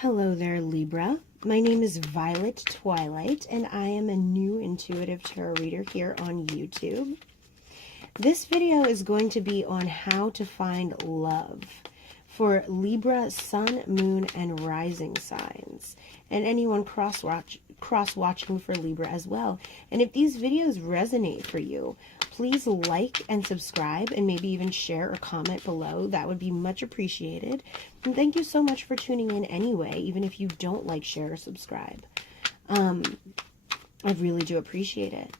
Hello there, Libra. My name is Violet Twilight, and I am a new intuitive tarot reader here on YouTube. This video is going to be on how to find love for Libra, Sun, Moon, and Rising signs, and anyone cross-watching for Libra as well. And if these videos resonate for you, please like and subscribe, and maybe even share or comment below. That would be much appreciated. And thank you so much for tuning in anyway, even if you don't like, share, or subscribe. I really do appreciate it.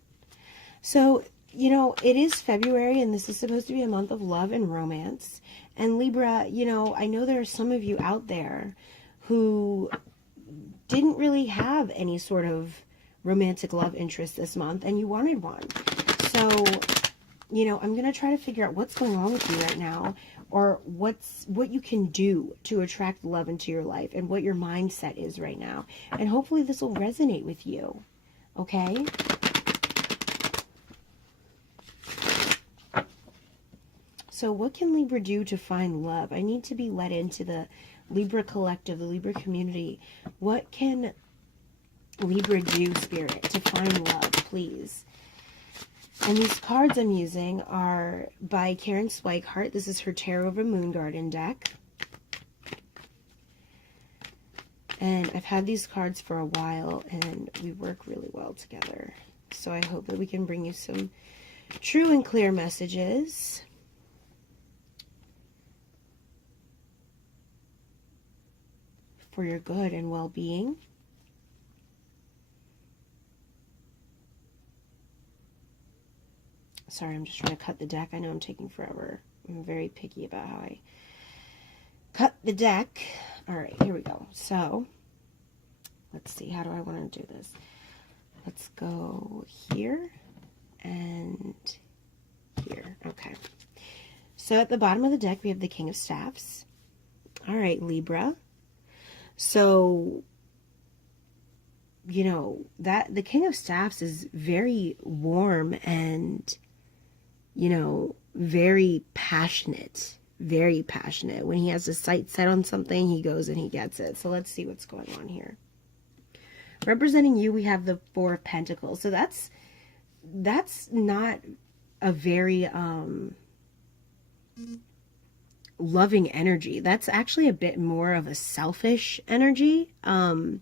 So, you know, it is February, and this is supposed to be a month of love and romance. And Libra, you know, I know there are some of you out there who didn't really have any sort of romantic love interest this month, and you wanted one. So, you know, I'm going to try to figure out what's going on with you right now, or what you can do to attract love into your life, and what your mindset is right now. And hopefully this will resonate with you. Okay? So what can Libra do to find love? I need to be let into the Libra collective, the Libra community. What can Libra do, Spirit, to find love, please? And these cards I'm using are by Karen Sweikhardt. This is her Tarot of a Moon Garden deck. And I've had these cards for a while, and we work really well together. So I hope that we can bring you some true and clear messages. For your good and well-being. Sorry, I'm just trying to cut the deck. I know I'm taking forever. I'm very picky about how I cut the deck. All right, here we go. So, let's see. How do I want to do this? Let's go here and here. Okay. So, at the bottom of the deck, we have the King of Staffs. All right, Libra. So, you know, that the King of Staffs is very warm and, you know, very passionate. Very passionate. When he has his sight set on something, he goes and he gets it. So let's see what's going on here. Representing you, we have the Four of Pentacles. So that's not a very loving energy. That's actually a bit more of a selfish energy. You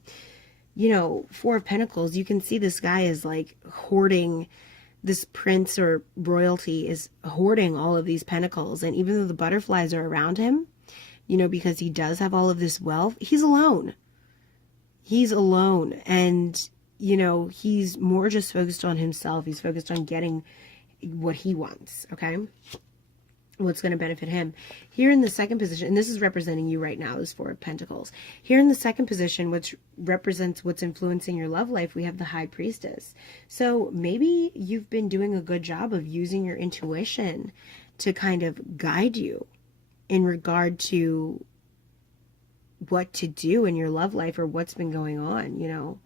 know, Four of Pentacles, you can see this guy is like hoarding, this prince or royalty is hoarding all of these pentacles. And even though the butterflies are around him, you know, because he does have all of this wealth, he's alone. He's alone. And, you know, he's more just focused on himself. He's focused on getting what he wants. Okay. What's going to benefit him. Here in the second position, and this is representing you right now, this Four of Pentacles. Here in the second position, which represents what's influencing your love life, we have the High Priestess. So maybe you've been doing a good job of using your intuition to kind of guide you in regard to what to do in your love life or what's been going on, you know.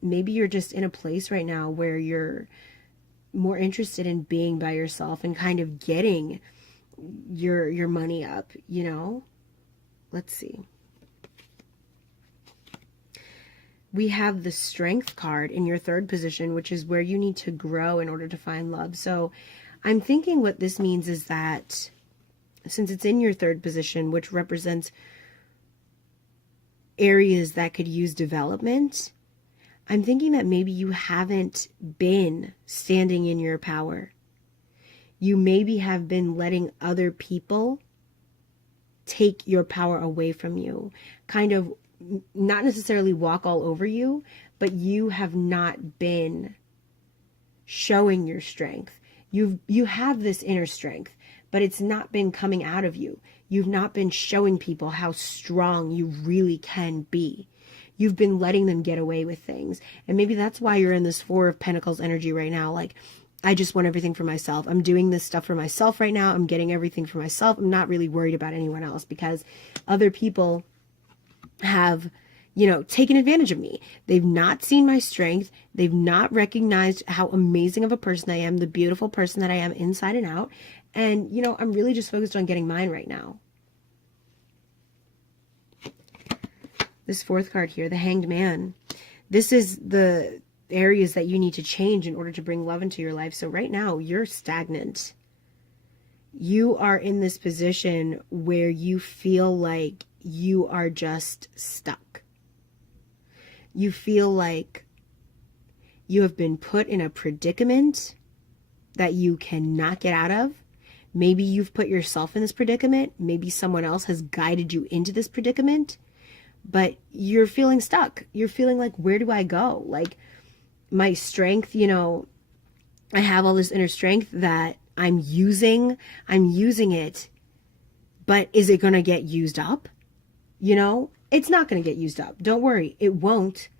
Maybe you're just in a place right now where you're more interested in being by yourself and kind of getting your money up, you know. Let's see. We have the Strength card in your third position, which is where you need to grow in order to find love. So I'm thinking what this means is that since it's in your third position, which represents areas that could use development, I'm thinking that maybe you haven't been standing in your power. You maybe have been letting other people take your power away from you. Kind of not necessarily walk all over you, but you have not been showing your strength. You have this inner strength, but it's not been coming out of you. You've not been showing people how strong you really can be. You've been letting them get away with things. And maybe that's why you're in this Four of Pentacles energy right now. Like, I just want everything for myself. I'm doing this stuff for myself right now. I'm getting everything for myself. I'm not really worried about anyone else because other people have, you know, taken advantage of me. They've not seen my strength. They've not recognized how amazing of a person I am, the beautiful person that I am inside and out. And, you know, I'm really just focused on getting mine right now. This fourth card here, the Hanged Man. This is the areas that you need to change in order to bring love into your life. So right now, you're stagnant. You are in this position where you feel like you are just stuck. You feel like you have been put in a predicament that you cannot get out of. Maybe you've put yourself in this predicament. Maybe someone else has guided you into this predicament, but you're feeling stuck. You're feeling like, where do I go? Like, my strength, you know, I have all this inner strength that I'm using it, but is it going to get used up? You know, it's not going to get used up. Don't worry. It won't.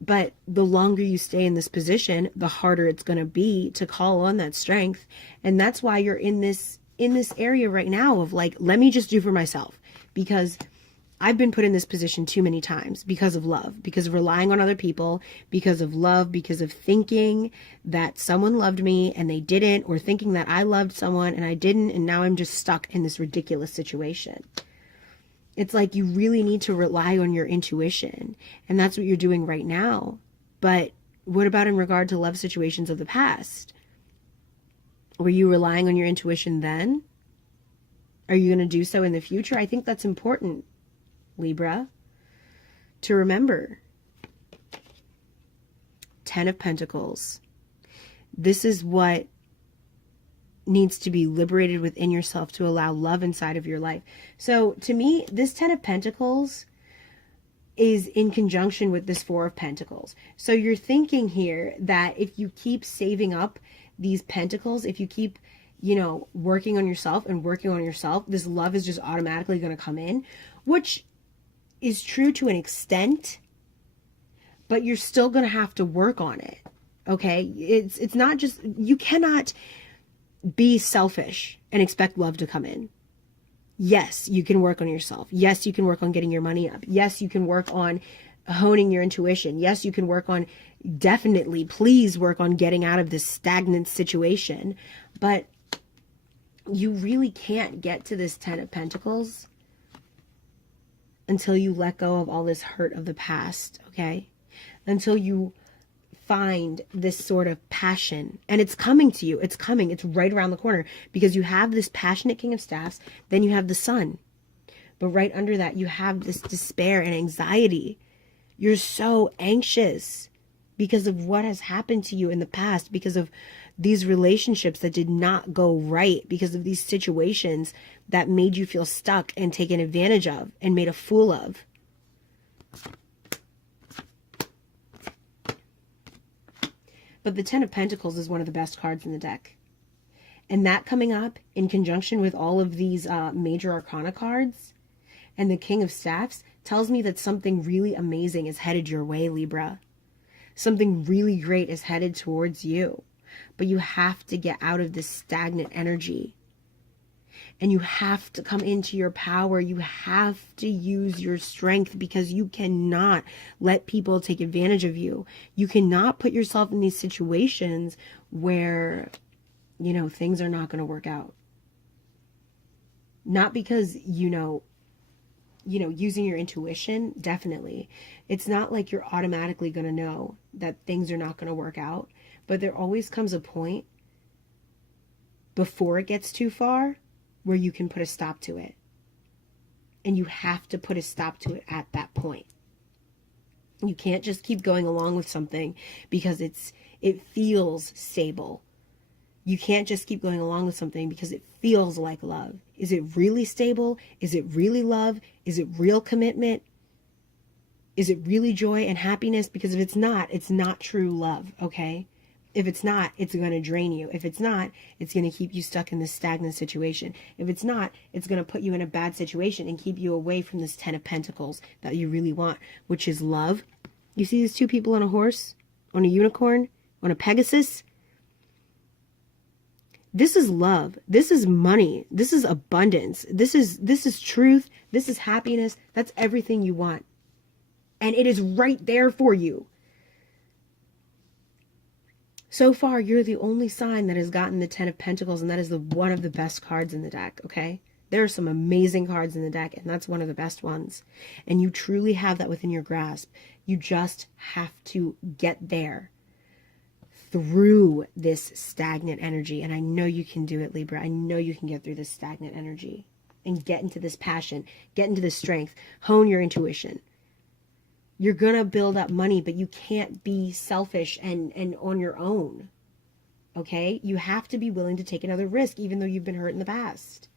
But the longer you stay in this position, the harder it's going to be to call on that strength. And that's why you're in this area right now of like, let me just do for myself, because I've been put in this position too many times because of love, because of relying on other people, because of love, because of thinking that someone loved me and they didn't, or thinking that I loved someone and I didn't, and now I'm just stuck in this ridiculous situation. It's like you really need to rely on your intuition, and that's what you're doing right now. But what about in regard to love situations of the past? Were you relying on your intuition then? Are you going to do so in the future? I think that's important, Libra, to remember. 10 of Pentacles. This is what needs to be liberated within yourself to allow love inside of your life. So to me, this 10 of Pentacles is in conjunction with this 4 of Pentacles. So you're thinking here that if you keep saving up these pentacles, if you keep, you know, working on yourself and working on yourself, this love is just automatically going to come in, which is true to an extent, but you're still going to have to work on it. Okay? It's not just, you cannot be selfish and expect love to come in. Yes, you can work on yourself. Yes, you can work on getting your money up. Yes, you can work on honing your intuition. Yes, you can work on, definitely, please work on getting out of this stagnant situation. But you really can't get to this 10 of Pentacles until you let go of all this hurt of the past, okay? Until you find this sort of passion, and it's coming to you. It's coming. It's right around the corner, because you have this passionate King of Staffs, then you have the Sun. But right under that, you have this despair and anxiety. You're so anxious because of what has happened to you in the past, because of these relationships that did not go right, because of these situations that made you feel stuck and taken advantage of and made a fool of. But the 10 of Pentacles is one of the best cards in the deck. And that coming up in conjunction with all of these major arcana cards and the King of Staffs tells me that something really amazing is headed your way, Libra. Something really great is headed towards you. But you have to get out of this stagnant energy. And you have to come into your power. You have to use your strength, because you cannot let people take advantage of you. You cannot put yourself in these situations where, you know, things are not going to work out. Not because, you know, using your intuition, definitely. It's not like you're automatically going to know that things are not going to work out. But there always comes a point before it gets too far where you can put a stop to it. And you have to put a stop to it at that point. You can't just keep going along with something because it feels stable. You can't just keep going along with something because it feels like love. Is it really stable? Is it really love? Is it real commitment? Is it really joy and happiness? Because if it's not true love, okay? If it's not, it's going to drain you. If it's not, it's going to keep you stuck in this stagnant situation. If it's not, it's going to put you in a bad situation and keep you away from this 10 of Pentacles that you really want, which is love. You see these two people on a horse, on a unicorn, on a Pegasus? This is love. This is money. This is abundance. This is truth. This is happiness. That's everything you want. And it is right there for you. So far, you're the only sign that has gotten the 10 of Pentacles, and that is one of the best cards in the deck, okay? There are some amazing cards in the deck, and that's one of the best ones. And you truly have that within your grasp. You just have to get there through this stagnant energy. And I know you can do it, Libra. I know you can get through this stagnant energy and get into this passion, get into this strength, hone your intuition. You're going to build up money, but you can't be selfish and on your own. Okay? You have to be willing to take another risk, even though you've been hurt in the past.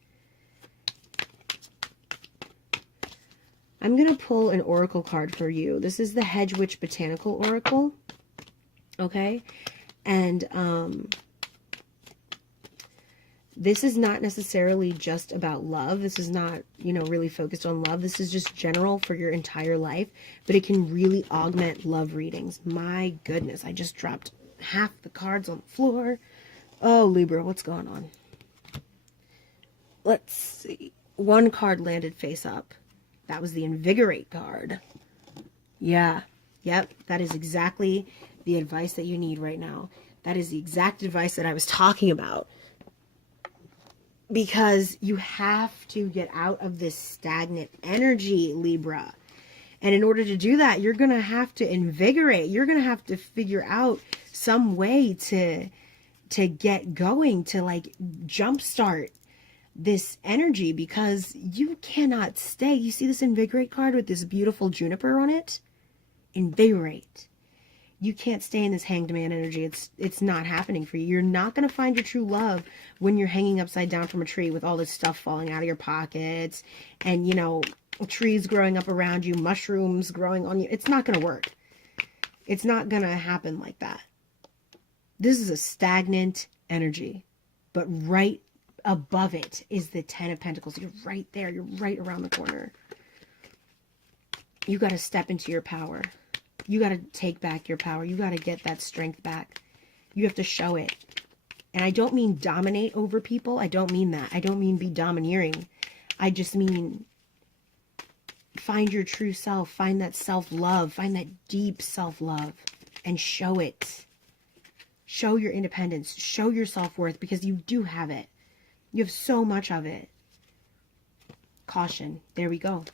I'm going to pull an oracle card for you. This is the Hedgewitch Botanical Oracle. Okay? And this is not necessarily just about love. This is not, you know, really focused on love. This is just general for your entire life. But it can really augment love readings. My goodness, I just dropped half the cards on the floor. Oh, Libra, what's going on? Let's see. One card landed face up. That was the Invigorate card. Yeah. Yep. That is exactly the advice that you need right now. That is the exact advice that I was talking about. Because you have to get out of this stagnant energy, Libra. And in order to do that, you're going to have to invigorate. You're going to have to figure out some way to get going, to like jumpstart this energy, because you cannot stay. You see this invigorate card with this beautiful juniper on it? Invigorate. You can't stay in this hanged man energy. It's not happening for you. You're not going to find your true love when you're hanging upside down from a tree with all this stuff falling out of your pockets and, you know, trees growing up around you, mushrooms growing on you. It's not going to work. It's not going to happen like that. This is a stagnant energy, but right above it is the Ten of Pentacles. You're right there. You're right around the corner. You got to step into your power. You got to take back your power. You got to get that strength back. You have to show it. And I don't mean dominate over people. I don't mean that. I don't mean be domineering. I just mean find your true self. Find that self-love. Find that deep self-love and show it. Show your independence. Show your self-worth, because you do have it. You have so much of it. Caution. There we go.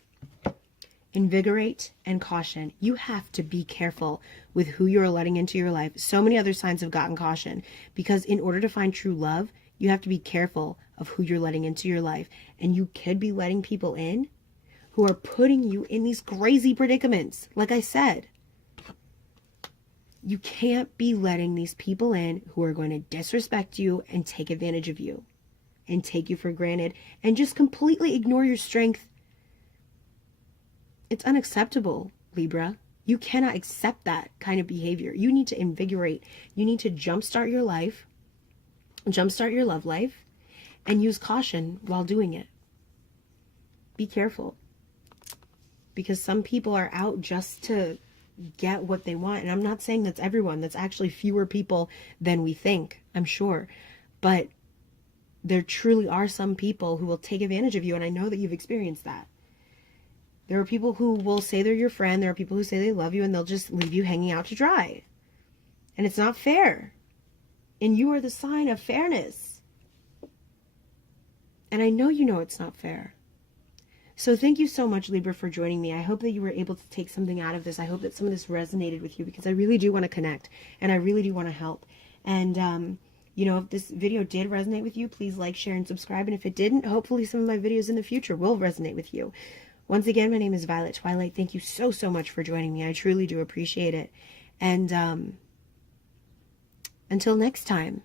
Invigorate and caution. You have to be careful with who you're letting into your life. So many other signs have gotten caution, because in order to find true love, you have to be careful of who you're letting into your life. And you could be letting people in who are putting you in these crazy predicaments. Like I said, you can't be letting these people in who are going to disrespect you and take advantage of you and take you for granted and just completely ignore your strength. It's unacceptable, Libra. You cannot accept that kind of behavior. You need to invigorate. You need to jumpstart your life, jumpstart your love life, and use caution while doing it. Be careful. Because some people are out just to get what they want. And I'm not saying that's everyone. That's actually fewer people than we think, I'm sure. But there truly are some people who will take advantage of you. And I know that you've experienced that. There are people who will say they're your friend. There are people who say they love you, and they'll just leave you hanging out to dry. And it's not fair. And you are the sign of fairness. And I know you know it's not fair. So thank you so much, Libra, for joining me. I hope that you were able to take something out of this. I hope that some of this resonated with you, because I really do want to connect, and I really do want to help. And, you know, if this video did resonate with you, please like, share, and subscribe. And if it didn't, hopefully some of my videos in the future will resonate with you. Once again, my name is Violet Twilight. Thank you so, so much for joining me. I truly do appreciate it. And until next time.